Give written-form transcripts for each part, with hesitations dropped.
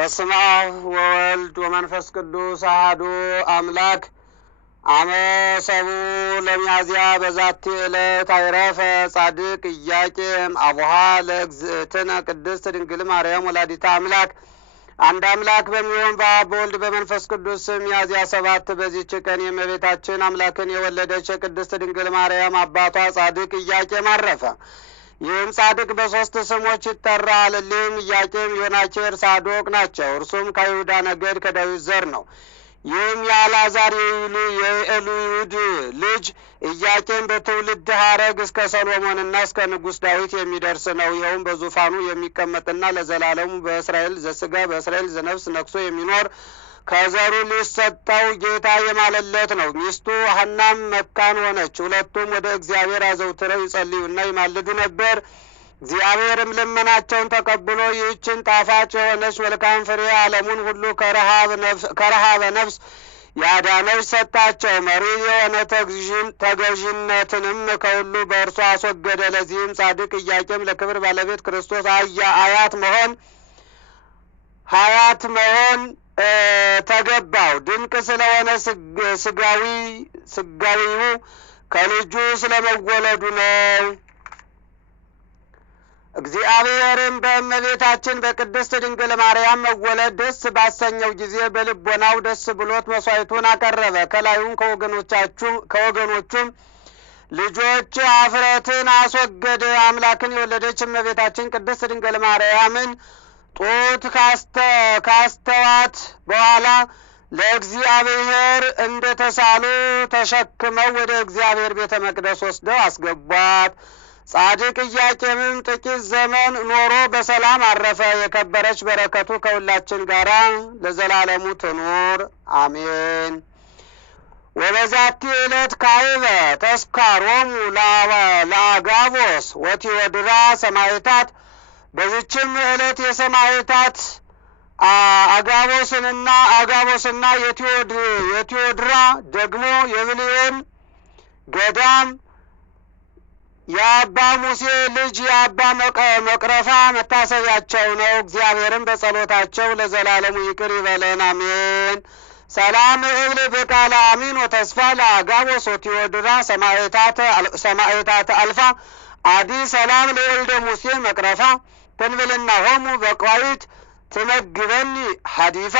በስመ አብ ወወልድ ወመንፈስ ቅዱስ አሐዱ አምላክ። አመ ሰሙዕ ለሚያዝያ በዛቲ ዕለት አይረፈ ጻድቅ ኢያቄም አቡሃ ለእግዝእትነ ቅድስት ድንግል ማርያም ወላዲተ አምላክ። አንድ አምላክ በሚሆን በአብ በወልድ በመንፈስ ቅዱስ ስም ሚያዝያ 7 በዚህች ቀን የእመቤታችን አምላክን የወለደች የቅድስት ድንግል ማርያም አባቷ ጻድቅ ኢያቄም አረፈ። ይህም ጻድቅ በሶስት ስሞች ይጠራል። እሊህም ኢያቄም፣ ዮናኬር፣ ሳዶቅ ናቸው። እርሱም ከይሁዳ ነገድ ከዳዊት ዘር ነው። ይህም የአልዓዛር የኤልዩድ ልጅ ኢያቄም በትውልድ ሐረግ እስከ ሰሎሞንና እስከ ንጉሥ ዳዊት የሚደርስ ነው። ይኸውም በዙፋኑ የሚቀመጥና ለዘላለሙ በእስራኤል ዘሥጋ በእስራኤል ዘነፍስ ነግሶ የሚኖር ከዘሩ ሊሰጠው ጌታ የማለለት ነው። ሚስቱ ሐናም መካን ሆነች። ሁለቱም ወደ እግዚአብሔር አዘውትረው ይጸልዩና ይማልዱ ነበር። እግዚአብሔርም ልመናቸውን ተቀብሎ ይህችን ጣፋጭ የሆነች መልካም ፍሬ ዓለሙን ሁሉ ከረሃበ ነፍስ ያዳነች ሰጣቸው። መሪ የሆነ ተገዥነትንም ከሁሉ በእርሱ አስወገደ። ለዚህም ጻድቅ ኢያቄም ለክብር ባለቤት ክርስቶስ ሀያት መሆን ተገባው። ድንቅ ስለሆነ ስጋዊው ከልጁ ስለመወለዱ ነው። እግዚአብሔርም በእመቤታችን በቅድስት ድንግል ማርያም መወለድ ደስ ባሰኘው ጊዜ በልቦናው ደስ ብሎት መሥዋዕቱን አቀረበ። ከላዩም ከወገኖቹም ልጆች አፍረትን አስወገደ። አምላክን የወለደች እመቤታችን ቅድስት ድንግል ማርያምን ጡት ካስተዋት በኋላ ለእግዚአብሔር እንደ ተሳሉ ተሸክመው ወደ እግዚአብሔር ቤተ መቅደስ ወስደው አስገቧት። ጻድቅ ኢያቄምም ጥቂት ዘመን ኖሮ በሰላም አረፈ። የከበረች በረከቱ ከሁላችን ጋር ለዘላለሙ ትኑር አሜን። ወበዛቲ ዕለት ካዕበ ተስካሮሙ ለአጋቦስ ወቲወድራ ሰማዕታት። በዚችም ዕለት የሰማዕታት አጋቦስና የቲወድራ ደግሞ የብልኤል ገዳም የአባ ሙሴ ልጅ የአባ መቅረፋ መታሰቢያቸው ነው። እግዚአብሔርም በጸሎታቸው ለዘላለሙ ይቅር ይበለን አሜን። ሰላም እብል በቃለ አሚን ወተስፋ ለአጋቦስ ወቲወድራ ሰማዕታተ አልፋ አዲ ሰላም ለወልደ ሙሴ መቅረፋ ተንብልና ሆሙ በቋዊት ትመግበኒ ሐዲፋ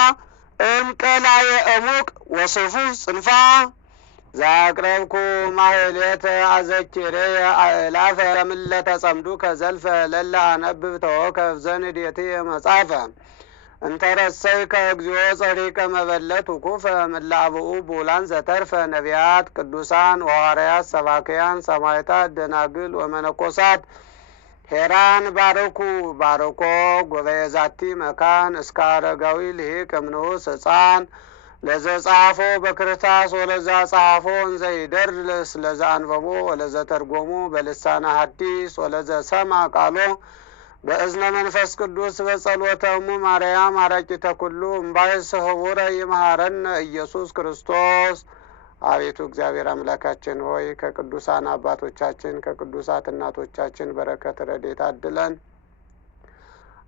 እምቀላየ እሙቅ ወስፉ ጽንፋ። ዛቅረብኩ ማህሌተ አዘኪሬ አእላፈ ለምለተ ጸምዱ ከዘልፈ ለላ አነብብ ተወከፍ ዘንዴቴ መጻፈ እንተረሰይ ከእግዚኦ ጸሪቀ መበለት ውኩፈ ምላብኡ ቡላን ዘተርፈ ነቢያት ቅዱሳን ወሐዋርያት ሰባክያን ሰማዕታት ደናግል ወመነኮሳት ሄራን ባርኮ ጉባኤ ዛቲ መካን እስከ አረጋዊ ልሂቅ እምንዑስ ሕፃን ለዘጻፎ በክርታስ ወለዛ ጻፎ እንዘ ይደርስ ለዛ አንበቦ ወለዘ ተርጎሙ በልሳነ ሐዲስ ወለዘ ሰማ ቃሎ በእዝነ መንፈስ ቅዱስ በጸሎተሙ ማርያም አራቂተ ኩሉ እምባይስ ህቡረ ይምሃረነ ኢየሱስ ክርስቶስ። አቤቱ እግዚአብሔር አምላካችን ሆይ ከቅዱሳን አባቶቻችን ከቅዱሳት እናቶቻችን በረከት ረድኤት አድለን።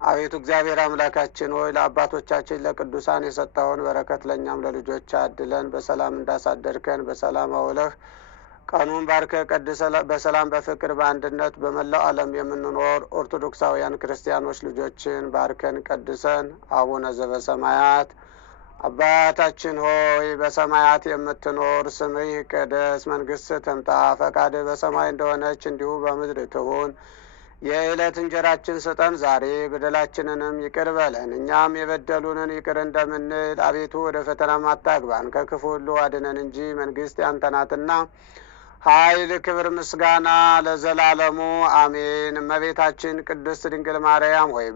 አቤቱ እግዚአብሔር አምላካችን ሆይ ለአባቶቻችን ለቅዱሳን የሰጠውን በረከት ለእኛም ለልጆች አድለን። በሰላም እንዳሳደርከን በሰላም አውለህ ቀኑን ባርከ ቀድሰ በሰላም በፍቅር በአንድነት በመላው ዓለም የምንኖር ኦርቶዶክሳውያን ክርስቲያኖች ልጆችን ባርከን ቀድሰን። አቡነ ዘበሰማያት አባታችን ሆይ በሰማያት የምትኖር ስምህ ይቀደስ፣ መንግሥትህ ትምጣ፣ ፈቃድህ በሰማይ እንደሆነች እንዲሁ በምድር ትሁን። የዕለት እንጀራችን ስጠን ዛሬ፣ በደላችንንም ይቅር በለን እኛም የበደሉንን ይቅር እንደምንል። አቤቱ ወደ ፈተናም አታግባን ከክፉ ሁሉ አድነን እንጂ መንግሥት ያንተ ናትና ኃይል፣ ክብር፣ ምስጋና ለዘላለሙ አሜን። እመቤታችን ቅድስት ድንግል ማርያም ሆይ